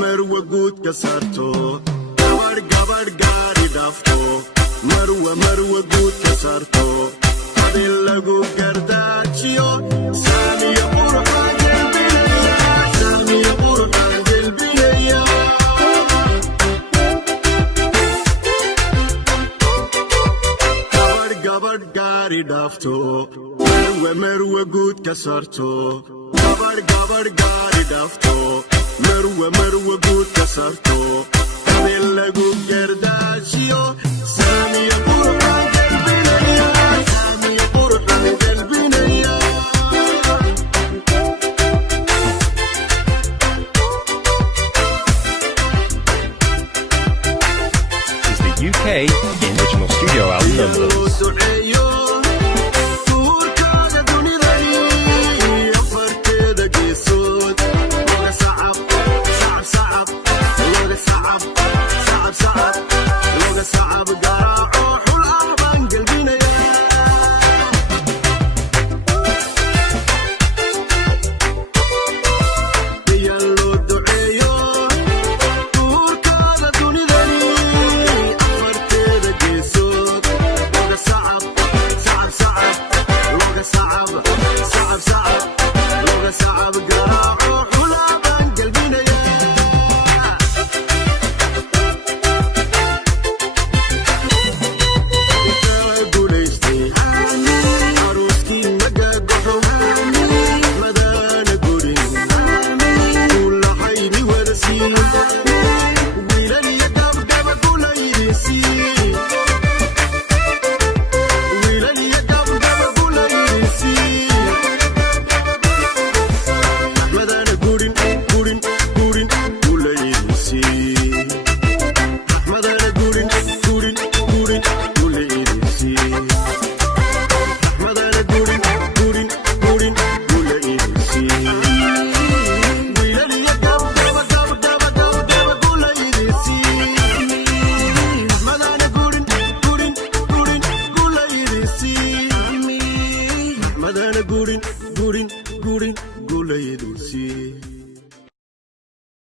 marwa guud ka saarto gabadh gaari dhaafto marwa guud ka saarto hadii lagu gardaajiyo saamiyo qurxan qalbinaya gabadh gaari dhaafto marwa guud ka saarto gabadh gaari dhaafto marwa guud ka saarto hadii lagu gardaajiyo saamiyo qurxan qalbinaya Is the UK original studio album numbers. Gurin gulaydu si